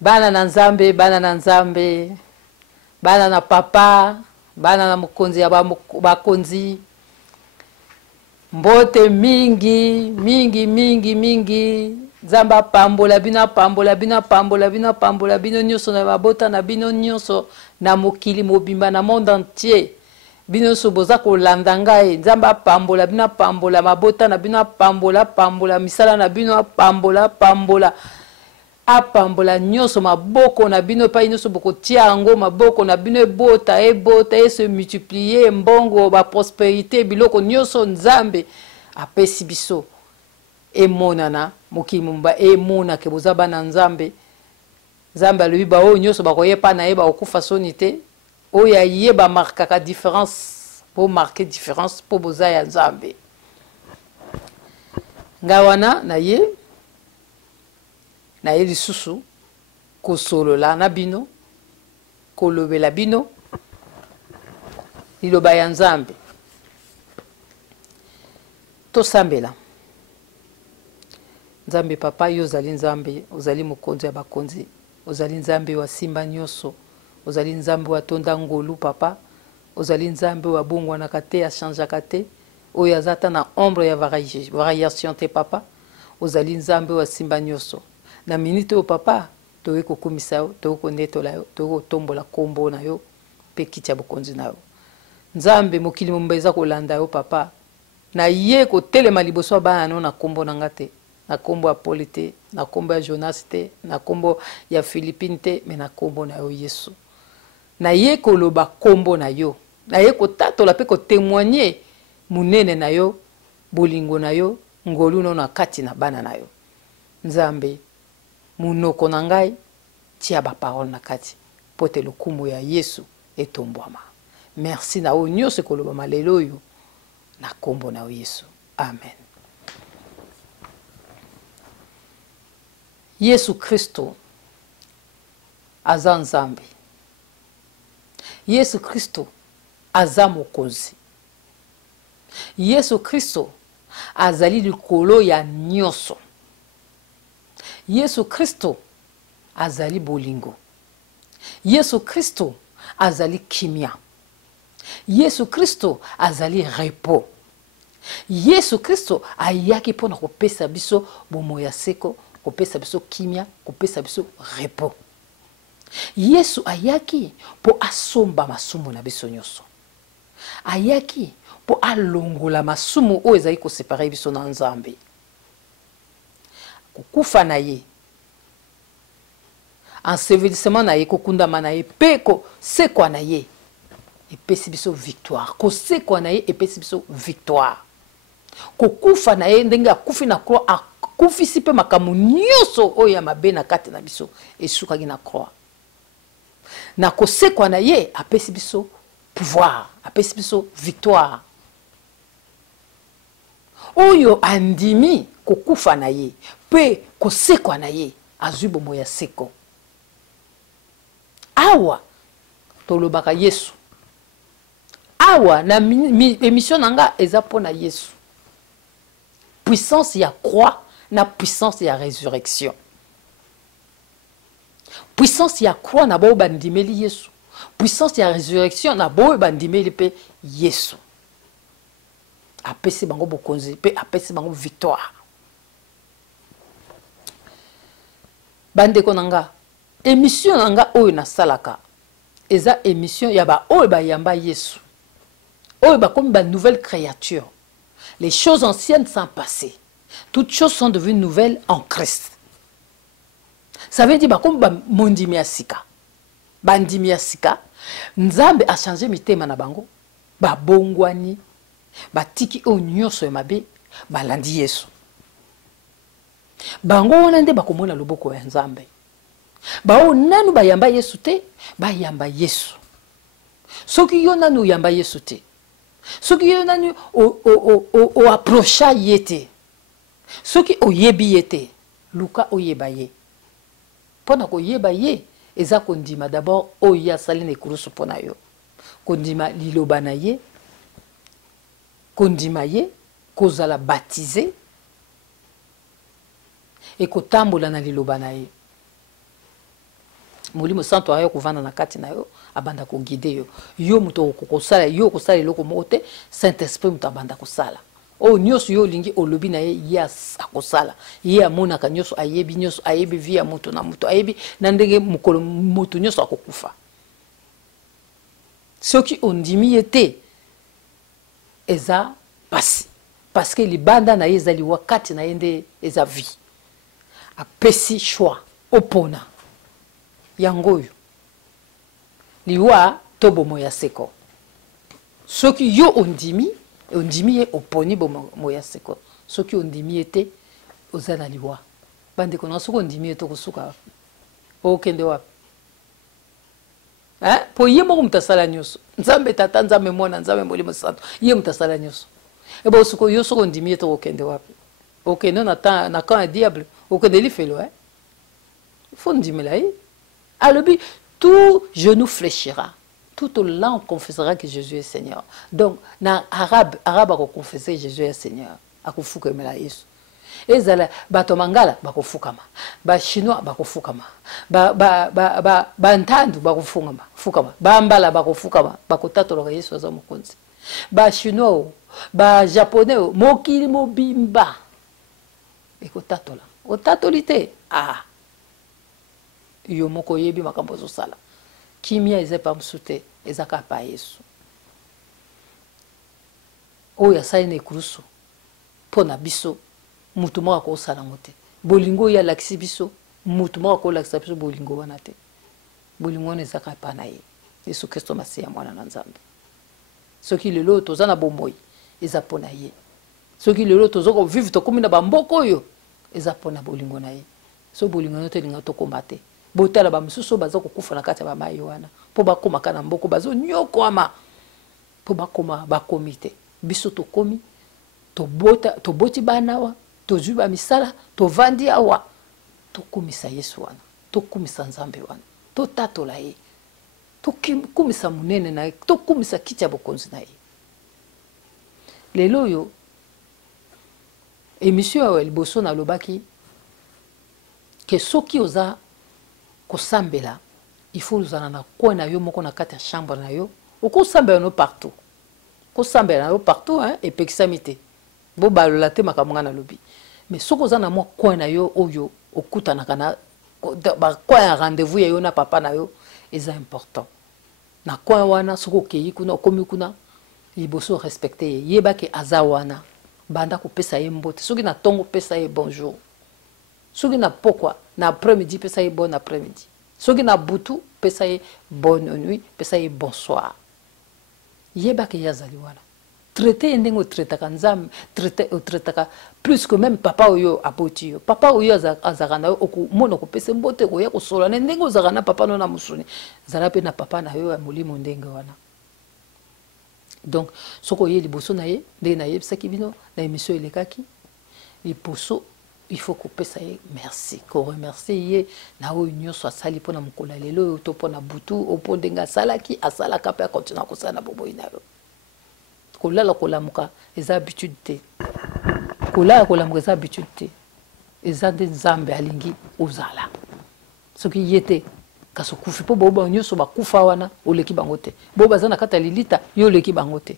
Bana na nzambe, bana na nzambe, bana na papa, bana na mukonzi ya bakonzi. Mbote mingi, mingi, mingi, mingi. Zamba pambola bina pambola bina pambola bina pambola bino nyonso na mabota na bino nyonso na mokili mobimba na monde entier. Bino so boza kolanda ngai. Zamba pambola bina pambola mabota na bino pambola pambola misala na bino pambola pambola. Apambola nyonso maboko na bino pa nyonso boko tia yango maboko na bino ebota se multiplier mbongo ba prospérité biloko nyonso nzambe apesi biso emonana mokili mumba emona ke boza bana nzambe nzambe alobi ba oyo nyonso bakoyepa na ye bakokufa soni te oyo ayeba markaka différence po marquer différence po boza ya nzambe ngawana na ye na ye lisusu kosolola na bino kolobela bino liloba ya nzambe tosambela nzambe papa yo ozali nzambe ozali mokonzi ya bakonzi ozali nzambe wa simba nyonso ozali nzambe wa tonda ngolu papa ozali nzambe wa bongwanaka te achangeaka te oyo aza ata na ombre ya variation te papa ozali nzambe wa simba nyonso na minute o papa toye kokumisa yo toye konetola yo toye kotombola kombo na yo pe kiti ya bokonzi na yo nzambe mokili momba eza kolanda yo papa na ye kotelema liboso ya bana no na kombo na nga te na kombo ya Paul te na kombo ya Jonas te na kombo ya Philippine te me na kombo na yo Yesu na ye koloba kombo na yo na ye kotatola pe kotémoigner munene na yo bolingo na yo ngolu no na kati na bana na yo nzambe munoko na ngai tia ba parole na kati pote lokumu ya Yesu etombwama merci na o nyonso koloba malelo yo na kombo na Yesu amen. Yesu Kristo aza nzambe. Yesu Kristo aza mokonzi. Yesu Kristo azali likolo ya nyonso. Yesu Kristo azali bolingo. Yesu Kristo azali kimia. Yesu Kristo azali repos. Yesu Kristo ayaki pona kopesa biso bomoya seko, kopesa biso kimia, kopesa biso repos. Yesu ayaki po asomba masumu na biso nyonso. Ayaki po alongola masumu oyo ezali kosepare biso na Nzambe. Kokufa na ye, ensevelissement na ye, kokundama na ye, pe kosekwa na ye, epesi biso victoire. Kosekwa na ye, epesi biso victoire. Kokufa na ye, ndenge akufi na croix, akufisi pe makamu nyonso oyo ya mabe na kati na biso, esukaki na croix. Na kosekwa na ye, apesi biso pouvoir, apesi biso victoire. Oyo andimi kokufa na ye, pe kosekwa na ye, azwi bomoya seko. Awa, tolobaka Yesu. Awa, na émission nanga eza pona Yesu. Puissance ya croix, na puissance ya résurrection. Puissance ya croix na bo bandimeli Yesu. Puissance ya résurrection na bo bandimeli pe Yesu. Apesi bango bokonzi, pe apesi bango victoire. Bandeko nanga, émission nanga oyo na salaka. Eza émission ya ba oyo ba yamba Yesu. Oyo ba comme ba nouvelle créature. Les choses anciennes sont passées. Toutes choses sont devenues nouvelles en Christ. Ça veut dire ba comme ba mondimi asika. Bandimi asika, Nzambe a changé mitema na bango. Ba bongwani, ba tiki o nyonso mabe, ba landi Yesu. Bango wana nde bakomona loboko ya Nzambe. Ba o nanu ba yamba Yesu te, ba yamba Yesu. Soki yo nanu yamba Yesu te. Soki yo nanu o approcha yete. Soki o yebi yete, luka o yeba ye. Pona ko yeba ye, eza kondima d'abord o ya saline kurusu pona yo. Kondima liloba na ye. kondima ye kozala baptisé et kotambola na liloba na ye Molimo Santo ayo kovanda na kati na yo abanda ko guider yo yo muto kokosala yo kosala eloko moko te Saint-Esprit muto abanda kosala o nyonso yo lingi olobi na ye ya akosala ye amonaka nyonso ayebi via muto na muto ayebi na ndenge mukolo muto nyonso akokufa soki ondimi ye te eza pasi parce que libanda na ye ezali wakati na ye nde eza vie apesi choix opona yangoyo liwa to bomo ya seko soki yo ondimi ye oponi bomo ya seko soki ondimi ye te ozala liwa bandeko na soki ondimi ye to kosuka okende wapi po ye moko mutasala nyonso nzambe tata nzambe mwana nzambe Molimo Santo ye mutasala nyonso ebo soko yo soko ondimi ye to okende wapi okende na camp ya diable okende lifelo faut ndimela ye alobi tout genou fléchira toute langue confessera que Jésus est Seigneur donc na arabe ako confesser Jésus est Seigneur akufukemela Yesu ezala bato mangala bakofukama ba chinois bakofukama ba ntandu bakofukama ba mbala bakofukama bakotatola Yesu aza mokonzi ba chinois ba japonais mokili mobimba ekotatola otatolite yo moko yebi makambo zosala kimia eze pa msute ezaka pa Yesu oyo asali na ekulusu pona biso mutu moko akosala ngo te bolingo ya lakisi biso mutu moko akolakisa biso bolingo wana te bolingo wana ezaka pa na ye Yesu Kristo Masiya mwana na Nzambe soki lelo toza na bomoi eza pona ye soki lelo tozoko vivre tokomi na bamboko oyo eza pona bolingo na ye so bolingo no te linga tokoma te botala ba misusu baza kokufa na kati ya bamayi wana po bakoma kana mboko bazo nyokwama po bakoma bakomite biso tokomi toboti banawa tozwi ba misala tovandi awa tokumisa Yesu wana tokumisa Nzambe wana totatola ye tokumisa munene na ye tokumisa kiti ya bokonzi na ye lelo yo émission ya liboso na lobaki ke soki oza kosambela il faut uzana na kwa na yo moko na kati ya chambre na yo okosambela no partout kosambela no partout epekisami bo balola te makambo na lobi mais soki oza na mwa kwa na yo oyo okutanaka na kwa ya rendez-vous ya yo na papa na yo eza important na kwa wana soki okei kuna okomi kuna liboso respecte ye yebake aza wana banda kopesa ye mbote soki na tongo pesa ye bonjour soki na pokwa na après-midi pesa ye bon après-midi soki na butu pesa ye bonne nuit pesa ye bonsoir yebake yazali wana traité ndenge traitaka Nzambe traitaka plus que même papa oyo aboti yo papa oyo azaka na yo okomona kopesa mbote koya kosola ndenge ozaka na papa no na musuni zala pe na papa na yo ya molimo ndenge wana donc soko ye liboso na ye ndenge na yebisaki bino na émission elekaki liboso il faut kopesa ye merci ko remercier ye na oyo nyonso asali mpona mokolo lelo to mpona butu opo ndenge asalaki asalaka mpe akontinua kosala na boboyi na yo kolala kolamuka eza habitude te kolala kolamuka eza habitude te eza nde Nzambe alingi ozala soki ye te kasi okufi mpo boba nyonso bakufa wana oleki bango te bo baza na kati ya lilita yo oleki bango te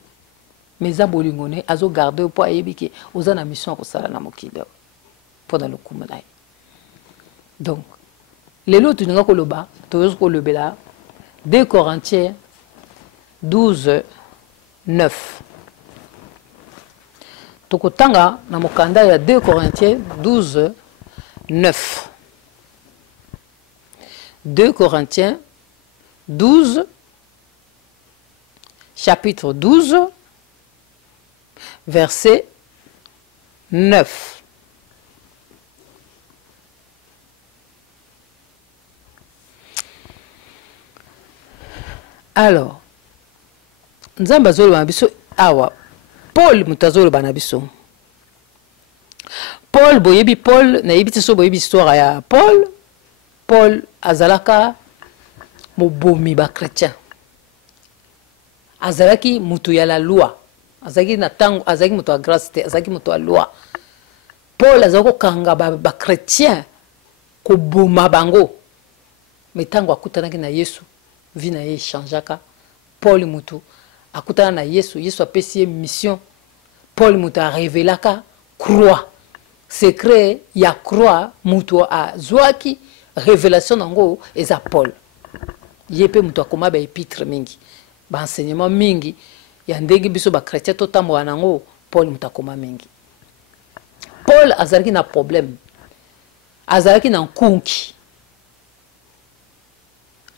mais eza bolingo ne azogarde mpo ayebi ke oza na mission ya kosala na mokili mpona lokumu na ye donc lelo tolinga koloba toyoki kolobela 2 Corinthiens 12 9 tokotanga na mokanda ya 2 Corinthiens 12 9 2 Corinthiens 12 chapitre 12 verset 9 alors Nzambe azoloba na biso awa Paul mutu azoloba na biso Paul boyebi Paul nayebi te so boyebi histoire ya Paul azalaka mobomi ba chrétien azalaki mutu ya la loi azaki na tango azaki moto a grâce te azaki moto a loi Paul azako kanga ba chrétien ko boma bango mais tango akutanaki na Yesu vie na ye changeaka Paul mutu akutana na Yesu Yesu apesi ye mission Paul mutu a révélaka croix secret ya croix mutu a zwaki révélation nango eza Paul yepe mutu akoma ba épître mingi ba enseignement mingi ya ndenge biso ba chrétien to tambo nango Paul mutu akoma mingi Paul azalaki na problème azalaki na nkunki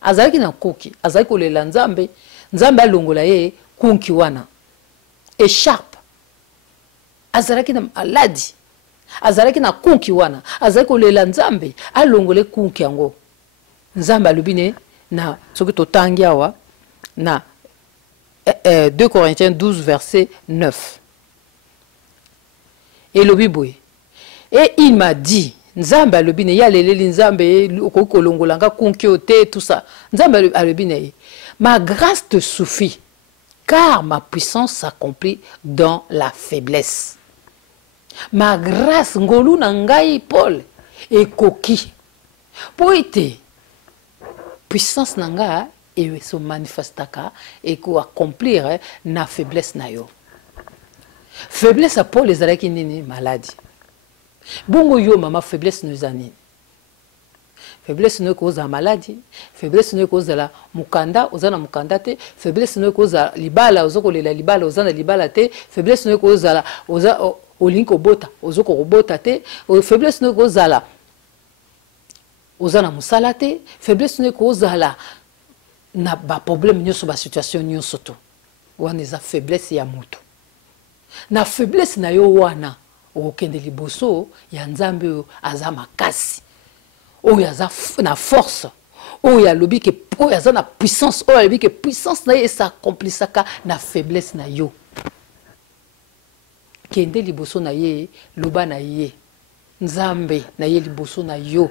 azalaki kolela nzambe nzambe alongola ye kunki wana écharpe azalaki na maladi azalaki na kunki wana azalaki kolela nzambe alongole kunki yango nzambe alobine na soki totangi awa na 2 Corinthiens 12 verset 9 elobi boye et il m'a dit nzambe alobine ya leleli nzambe okoki kolongolanga kunki ote tout ça nzambe alobine ma grâce te suffit car ma puissance s'accomplit dans la faiblesse. Ma grâce ngolu na ngai Paul ekoki po ete puissance na nga e se manifestaka et ko accomplir na faiblesse na yo. Faiblesse à Paul ezalaki nini maladie. Bongo yo mama faiblesse nous ani. Faiblesse ne cause la maladie, faiblesse ne cause la mukanda, ozana mukanda te, faiblesse ne cause la libala, ozoko le libala, ozana libala te, faiblesse ne cause la oza olinko bota, ozoko robota te, faiblesse ne cause la ozana musala te, faiblesse ne cause la na ba problème nyoso ba situation nyoso to. Wana eza faiblesse ya mutu. Na faiblesse na yo wana okende liboso ya nzambe aza makasi. Oh ya na force oh ya lobi que oh ya na puissance oh ya lobi que puissance na ye s'accomplissaka na faiblesse na yo kende liboso na ye loba na ye nzambe na ye liboso na yo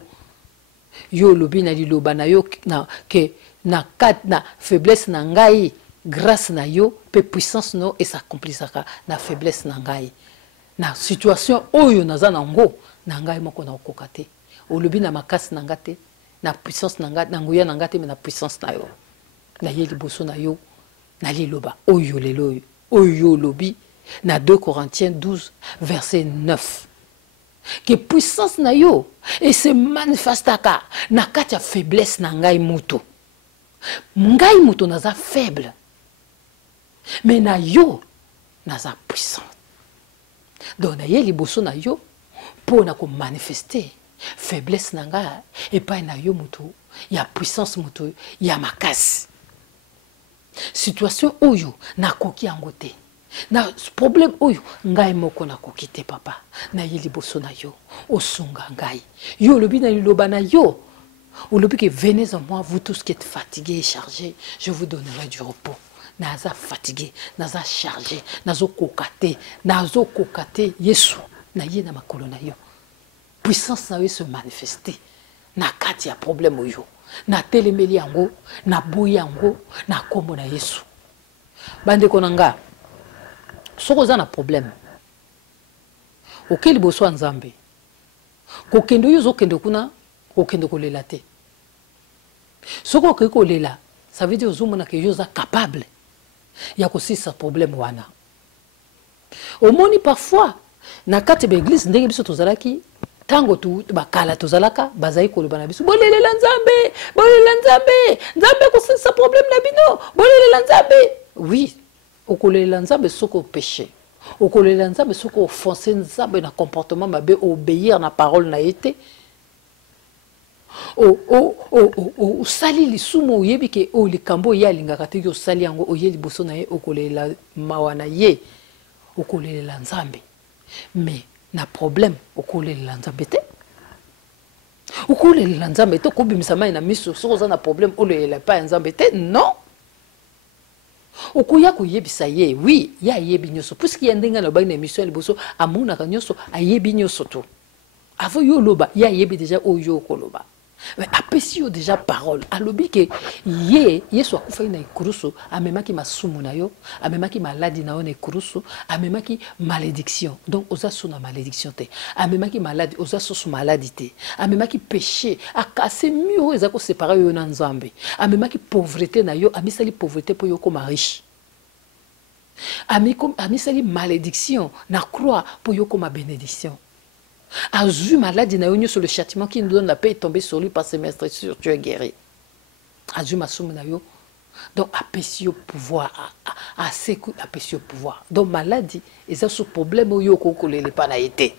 yo lobi na liloba na yo na que na kat na faiblesse na ngai grâce na yo pe puissance no et s'accomplissaka na faiblesse na ngai na situation oyo naza nango na ngai moko na okokate olobi na makasi na ngate na puissance na ngate na nguya na ngate mais na puissance na yo na ye liboso na yo na liloba oyo lelo oyo lobi na 2 Corinthiens 12 verset 9 que puissance na yo et se manifestaka na kati ya faiblesse na ngai muto naza faible mais na yo naza puissant donc na ye liboso na yo pour na ko manifester faiblesse nanga et pas na yo mutu ya puissance mutu ya makasi situation oyo na koki angote na problème oyo ngai moko na koki te papa na ye liboso na yo osunga ngai yo lobi na liloba na yo olobi que venez à moi vous tous qui êtes fatigués et chargés je vous donnerai du repos naza fatigué naza chargé nazo kokate yesu na ye na makolo na yo puissance na se manifester na kati ya problème oyo na telemeli yango na boyi yango na kombo na Yesu bande konanga soko za na problème okeli boso nzambe kokendo yo zokende kuna kokende kolela te soko kolela ça veut dire ozomona que yo za capable ya kosisa problème wana omoni parfois na kati ya église ndenge biso tozalaki tango tu bakala tozalaka bazai koloba na biso bolelela nzambe nzambe ko sa problème na bino bolelela nzambe oui okolela nzambe soko péché okolela nzambe soko offenser nzambe na comportement mabe obéir na parole na été o sali lisumu oyebi ke o likambo ya lingaka te yo sali yango oye liboso na ye okolela mawana ye okolela nzambe mais na problème okolela nzambe te okolela nzambe te kobimisa mai na miso sokoza na problème olela pa nzambe te non okuya koyebisa ye oui ya yebi nyoso puisque ya ndenga na bana émission liboso amuna ka nyoso ayebi nyoso to avant yo loba ya yebi déjà oyo koloba Mais apesi yo déjà parole alobi ke ye yesu akufa na ikurusu amemaki masumu na yo amemaki maladie na yo na ikurusu amemaki malédiction donc oza so na malédiction te amemaki maladie oza so maladie te amemaki péché akase mur eza ko séparer yo na nzambe amemaki pauvreté na yo amisali pauvreté po yo koma riche amisali malédiction na croix po yo koma bénédiction. Azu maladie na yo sur le châtiment qui nous donne la paix est tombé sur lui par ses maîtres sur tu es guéri. Azu masumu na yo donc apesi pouvoir a seku apesi pouvoir donc maladie eza so problème yo ko kolele pa na été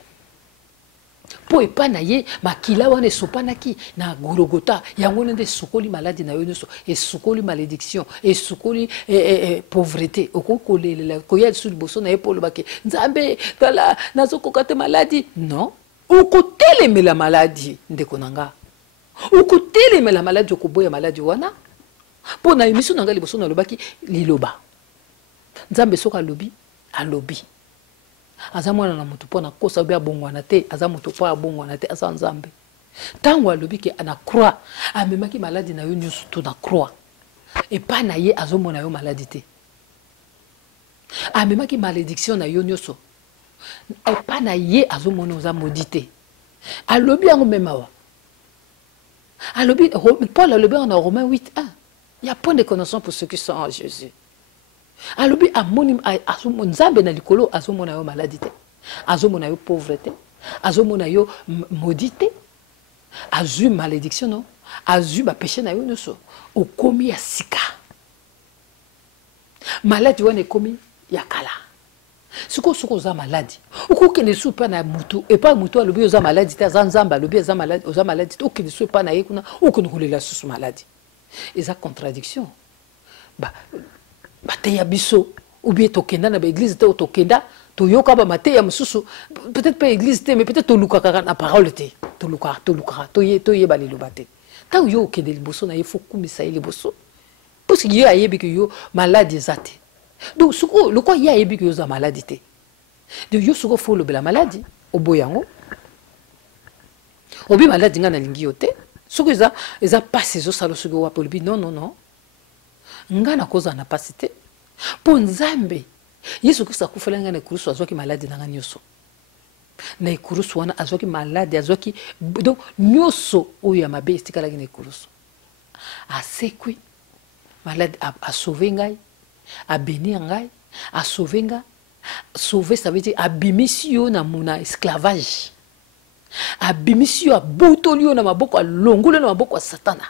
po epa na ye makila wana esopanaki na Golgotha yango nde sokoli maladie na yo nyonso esokoli malédiction esokoli pauvreté okokolela koya sur liboso na ye po lobake nzambe tala nazokoka te maladie non okotelemela maladie ndeko nanga okotelemela maladie okoboya maladie wana po na émission nanga liboso na lobaki liloba nzambe soka alobi alobi aza mwana na mutu po na kosa bya bongwana te aza mutu po abongwana te aza nzambe tango alobi ke ana croix amemaki maladie na yo nyonso to na croix et pas na ye azomona yo maladie te amemaki malédiction na yo nyonso et pas na ye azomona oza maudité alobi yango memawa alobi Paul alobi en Romains 8:1 il y a point de connaissance pour ceux qui sont en Jésus. Alobi amonim nzambe na likolo azomona yo maladie te azomona yo pauvreté azomona yo maudité azu malédiction non azu ba péché na yo nyonso okomi ya sika maladie wana ekomi ya kala siko za maladie okokende su pa na mutu et pas mutu alobi oza maladie te aza nzambe alobi oza maladie te okende su pa na ye kuna okende kolela susu maladie eza contradiction Mateya biso ou bien tokenda na église te tokenda to yoka ba mateya mususu peut-être pas église te mais peut-être to luka kaka na parole te to luka to ye ba liloba te tant yo kende liboso na ye faut kumisa ye liboso parce que yo ayebi que yo maladie zate donc suko le quoi ya ayebi que yo za maladie te donc yo suko faut le la maladie au boyango obi maladie ngana lingi yo te suko eza passe zo salo suko wa polbi non ngana koza na pasite po nzambe yesu kristo akufela ngana kurusu azwaki maladie na ngani yoso na kurusu wana azwaki maladie azwaki donc nyoso oyo ya mabe estikala ngene kurusu asekwi maladie a sauver ngai a bénir ngai a sauver ngai sauver ça veut dire abimisi yo na muna esclavage abimisi yo abotoli yo na maboko alongolo na maboko ya satana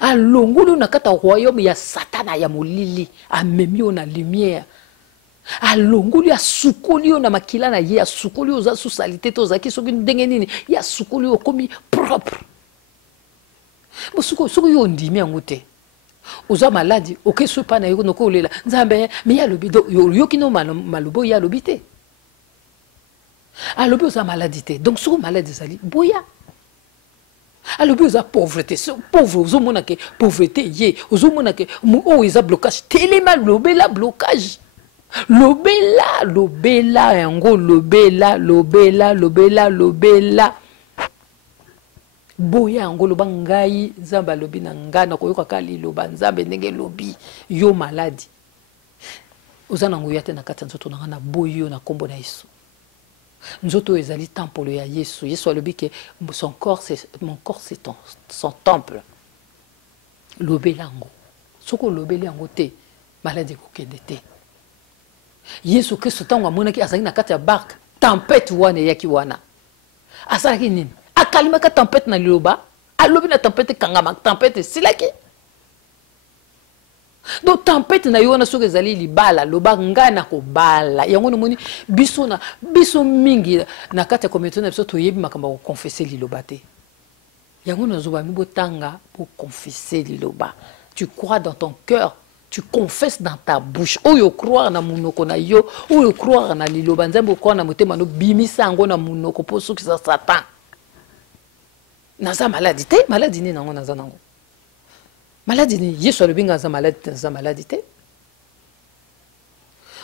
alongolo na kata royaume ya satana ya molili amemi yo na lumière alongolo ya sukoli yo na makila na ye asukoli yo za sous salité to za ki soki ndenge nini ya sukoli yo komi propre bo suko yo ndimi yango te oza maladie okeso pa na yo noko olela nzambe me ya lobi do yo kino malubo ya lobi te alobi oza maladie te donc suko maladie zali boya alobi oza pauvreté pauvre ozomona ke pauvreté ye ozomona ke o eza blocage telema lobela blocage lobela yango lobela boya yango loba ngai nzambe alobi na nga na koyoka ka liloba nzambe ndenge lobi yo maladie oza nango ya te na kati ya nzoto na nga na boyi yo na kombo na Yesu nzoto ezali temple ya Yesu Yesu alobi ke mon corps c'est son temple lobelango soko lobeli yango te maladie kokende te Yesu Kristo tango amonaki azali na kati ya barque tempête wana yaki wana asalaki nini akalimaka tempête na liloba alobi na tempête kangama tempête silaki donc tempête na yo na soki ezali libala loba ngana ko bala yango nomoni biso mingi na kati ya communauté na biso toyebi makambo ko confesser liloba te yango nazoba mi botanga pour confesser liloba tu crois dans ton cœur tu confesses dans ta bouche oyo croire na munoko na yo oyo croire na liloba nzambe croire na motema no bimisa ngo na munoko po soki sa satan naza maladie te maladie ni nango naza nango maladie ni Yesu alobinga za maladie te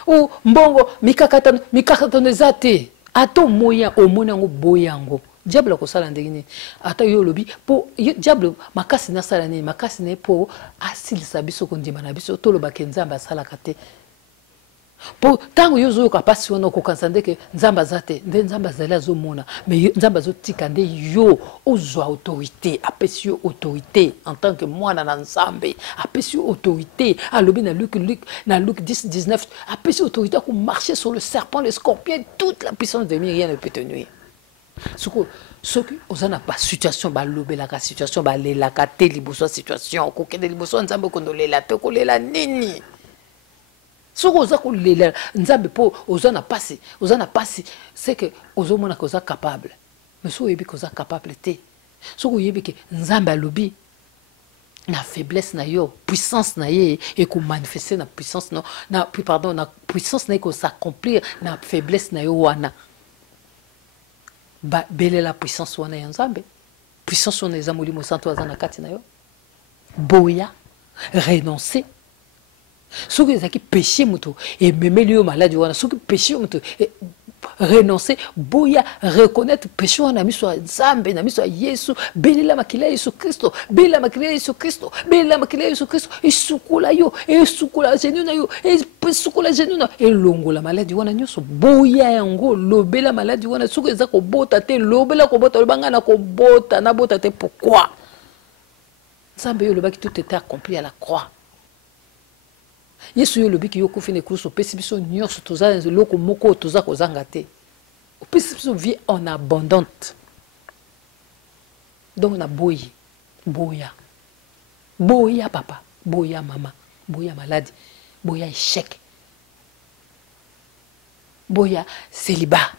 o mbongo mikakatano ezate ato moya omona ngo boyango diable ko sala ndenge ata yo lobi po diable makasi na sala ni makasi ne po asilisa biso ko ndima na biso to loba ke nzambe asala kate po tango yo zo ka pasi wana ko kansande ke nzamba zate nde nzamba zala zo mona mais nzamba zo tika nde yo ozo autorité apesi yo autorité en tant que mwana na nzambe apesi yo autorité alobi na Luc 10:19 apesi autorité pour marcher sur le serpent le scorpion toute la puissance de rien ne peut te nuire. Ce qui on n'a pas situation ba lobela ka situation ba lela ka te liboso situation ko kende liboso nzambe ko ndolela te ko lela nini. Soko oza ko lela nzambe po oza na passer c'est que ozo mona ko za capable mais so yebi ko za capable te soko yebi ke nzambe alobi na faiblesse na yo puissance na ye et ko manifester na puissance non na pardon na puissance na ko s'accomplir na faiblesse na yo wana ba belle la puissance wana ya nzambe puissance wana eza molimo santo aza na kati na yo boya renoncer. Ce qui est péché muto et même lieu maladie wana ce qui péché muto renoncer boya reconnaître péché wana miso nzambe na miso Yesu belela makila Yesu Kristo belela makila Yesu Kristo belela makila Yesu Kristo isukula yo esukula genou na yo esukula genou na elongola maladie wana nyoso boya yango lobela maladie wana ce qui est ko bota te lobela ko bota banga na ko bota na bota te pourquoi nzambe yo lobaki tout était accompli à la croix. Yesu yo lobi ki yo kufine kuso pesi biso nyonso toza loko moko toza kozanga te. Pesi biso vie en abondante. Donc na boya. Boya papa, boya maman, boya maladie, boya échec. Boya célibat.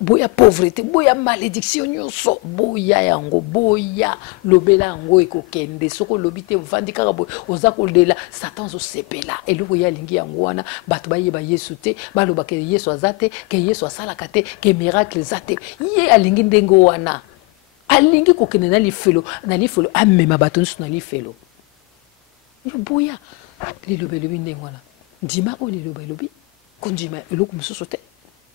Boya pauvreté, boya malédiction nyonso, boya yango, boya lobela yango ekokende soko lobite vandika kabo ozako lela Satan zo sepela eloko ya lingi yango wana bato bayeba Yesu te baloba ke Yesu azate ke Yesu asalaka te ke miracle zate ye alingi ndengo wana alingi kokende na lifelo amema bato nsu na lifelo boya lelobelo bindengo wana ndima o lelobelo kondima eloko mususu te.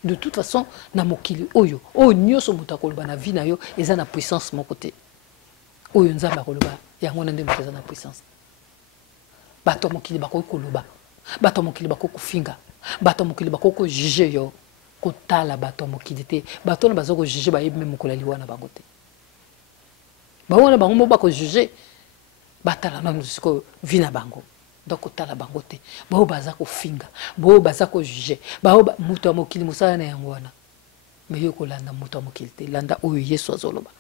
De toute façon, na mokili oyo, nyoso muta koloba na vie na yo, eza na puissance mon côté. Oyo nzamba koloba, yango na ndemo eza na puissance. Bato mokili bako koloba, bato mokili bako kufinga, bato mokili bako ko juger yo, kotala bato mokili te, bato na bazoko juger ba yebi même kola liwa na bango te. Ba wana bango mo bako juger, batala na musiko vie na bango. Donc tala bango te bao baza ko finga bao baza ko juger bao muto ya mokili musala na yango wana mais yo ko landa muto ya mokili te landa oyo Yesu azoloba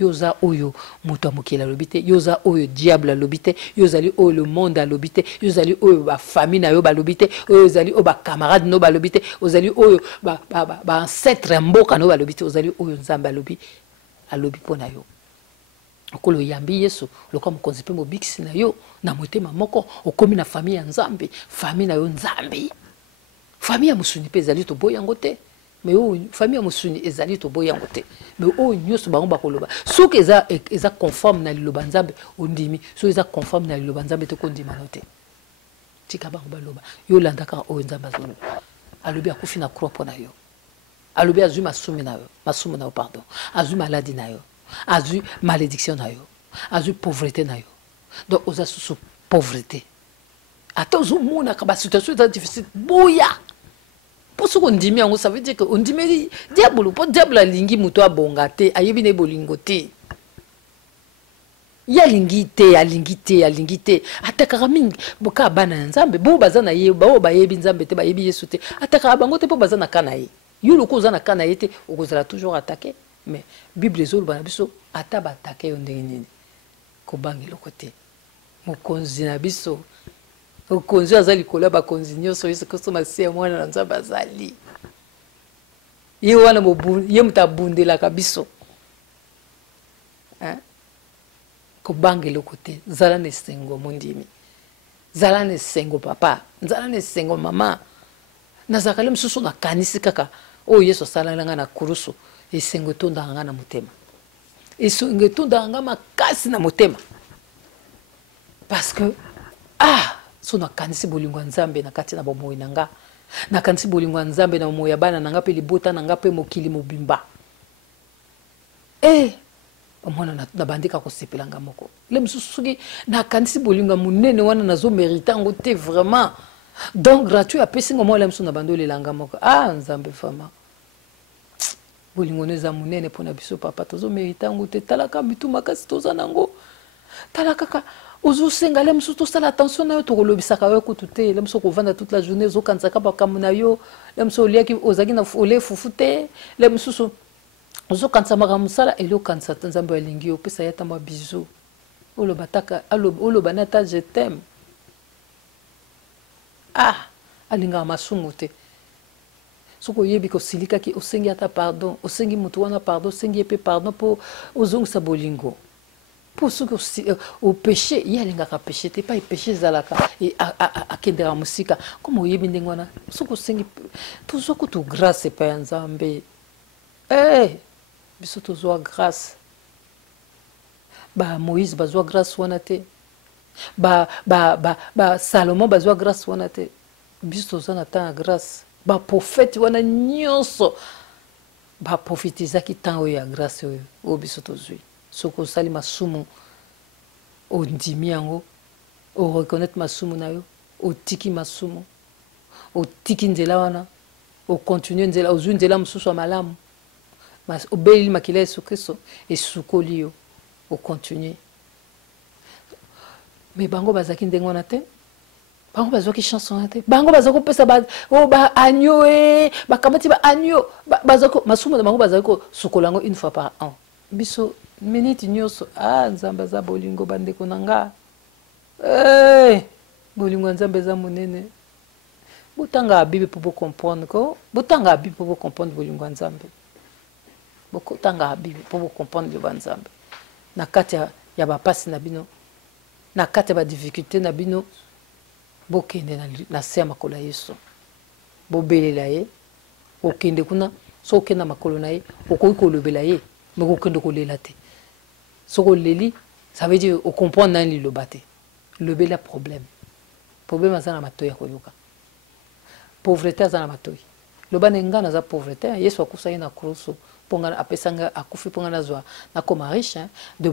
yoza oyo muto ya mokili alobi te yoza oyo diable alobi te yozali oyo le monde alobi te yozali oyo ba famille na yo balobi te oyo zali oyo ba camarade no balobi te ozali oyo ba ancêtre mboka no balobi te ozali oyo nzambe alobi pona yo. Okolo yambi Yesu loka mukonzi pe mobikisi na yo na motema moko okomi na famille ya nzambe famille na yo nzambe famille ya musuni pe ezali to boyango te mais o famille ya musuni ezali to boyango te mais o nyoso bango bakoloba soki eza conforme na liloba nzambe ondimi so eza conforme na liloba nzambe te kondima no te tika bango baloba yo landaka o nzambe azolo alobi akufi na croix pona yo alobi azui masumu na yo pardon azui maladie na yo azui malédiction na yo azui pauvreté na yo donc oza sous pauvreté ata ozomona ka ba situation est difficile boya pour ce qu'on dit mais ça veut dire que on dit mais diable pour diable alingi muto abonga te ayebi ne bolingo te ya lingi te ataka mingi boka bana nzambe bo bazana ye ba yebi nzambe te ba yebi Yesu te ataka bango te po bazana kana ye yo loko ozana kana ye te okozala toujours attaquer. Mais Bible ezolo bana biso ata batake yo ndenge nini ko bangi lokote mokonzi na biso okonzi azali kola ba konzi nyoso Yesu Kristo masiya mwana na nzamba azali ye wana ye mutabundela kabiso ko bangi lokote zala ne sengo mondimi zala ne sengo papa zala ne sengo mama nazakale msusu na kanisi kaka Yesu salalanga na kurusu esengo tondanga na motema esengo tondanga makasi na motema parce que so na kanisi bolingo nzambe na kati na bomoi nanga na kanisi bolingo nzambe na moya bana nanga pe libota nanga pe mokili mobimba Eh, omwana na bandika ko sepelanga moko. Le mususuki na kanisi bolinga munene wana nazo mériter ngo te vraiment. Donc gratuit apesi ngo mwana musu na bando le langa moko. Ah nzambe fama. Bolingo neza munene pona biso papa tozo mériter ngo te talaka mitu makasi toza nango. Talaka ozo senga le musu to sala attention na yo to kolobisaka yo ko tuté le musu ko vanda toute la journée zo kanzaka ba kamuna yo le musu oliaki ozaki na ole fufute le musu ozo kansa makamsala elo kansa nzambe alingi yo pesa yata ma bisou olo bataka olo banata je t'aime ah alinga masungu te soko yebi ko silika ki osengi ata pardon osengi mutu wana pardon osengi pe pardon po ozongi sa bolingo pour ce que au péché il y a l'ingaka péché t'es pas péché zalaka et à kendera musika comme yebi ndengwana soko sengi toujours que tu grâce pas nzambe eh biso tozwa grâce ba Moïse bazwa grâce wana te ba Salomon bazwa grâce wana te biso tozwa na temps grâce ba prophète wana nyonso ba prophétisaki temps oyo ya grâce oyo o biso tozwi soko sali masumu o ndimi yango o reconnaître masumu na yo o tiki masumu o tiki nzela wana o continuer nzela ozwi nzela mususu ya malamu mas obeli makila Yesu Kristo et sukoli yo o continuer mais bango bazaki ndengo na te bango bazaki chanson na te bango bazako pesa ba o ba agneau ba kamati ba agneau bazako masumu na bango bazako sukolango une fois par an biso minute nyoso ah nzamba za bolingo bandeko nanga bolingo nzambe za monene botanga bible pour comprendre ko botanga bible pour comprendre bolingo nzambe botanga bible pour comprendre le banzambe na kati ya ba pasi na bino na kati ba difficulté na bino bokende na se makolo Yesu bobelela ye okende kuna so okenda makolo na ye okoki kolobela ye mais okende kolela te soko leli ça veut dire au comprendre nan li lobate lobela problème azana matoya koyoka pauvreté azana matoyi loba nenga za pauvreté Yesu akusa na kroso ponga apesanga akufi ponga nazwa na comme riche de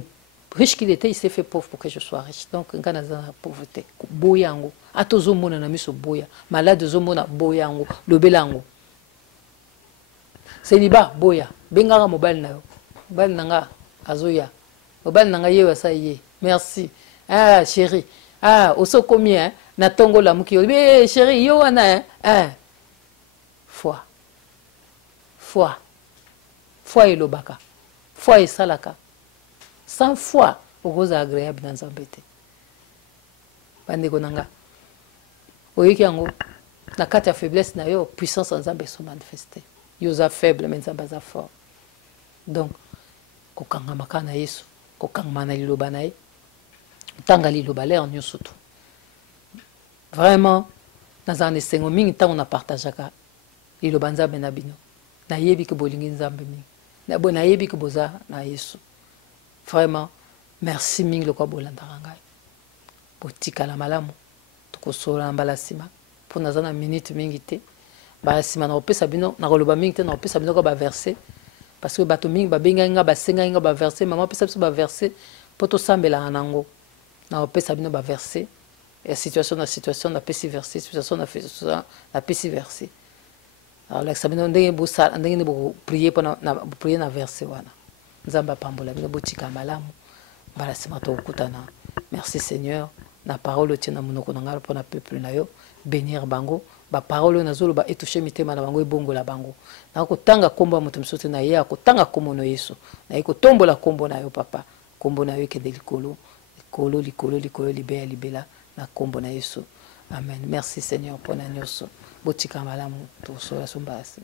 riche qu'il était il s'est fait pauvre pour que je sois riche donc ngana za pauvreté boyango atozo mona na miso boya malade zo mona boyango lobelango célibat boya benganga mobile na yo mobile nanga azoya mobile nanga yewa sa ye merci ah chérie ah oso combien na tongo la muki mais chérie yo wana foi elobaka foi esalaka sans foi okoza agréable na nzambe te bandeko nanga oyoki yango na kati ya faiblesse na yo puissance ya nzambe so manifeste yo za faible mais nzambe aza fort donc kokangamaka na Yesu kokangama na liloba na ye tanga liloba lere nyonso tu vraiment nazala na esengo mingi ntango na partageaka liloba nzambe na bino nayebi ke bolingi nzambe mingi nayebi ke boza na Yesu vraiment merci mingi lokwa bolandaka ngai botikala malamu tokosola mbala nsima mpo naza na minute mingi te mbala nsima nakopesa bino nakoloba mingi te nakopesa bino kwa baverse parce que bato mingi babengai nga basengai nga baverse mama apesa biso baverse mpo tosambelaka nango nakopesa bino baverse ya situation na situation napesi verse situation napesi verse alors lakisa bino ndenge bosala ndenge boprier prier na verse wana nzambe apambola bino botika malamu mbala nsima tokokutana merci Seigneur na parole otie na monoko na ngai mpona peuple na yo bénir bango baparole oyo nazoloba etouche mitema na bango ebongola bango nakotanga kombo ya moto mosusu na ye akotanga kombo na Yesu naye kotombola kombo na yo papa kombo na yo ekende likolo likolo likolo likolo libela libela na kombo na Yesu amen merci Seigneur mpona nyonso botika malamu tosola sombasi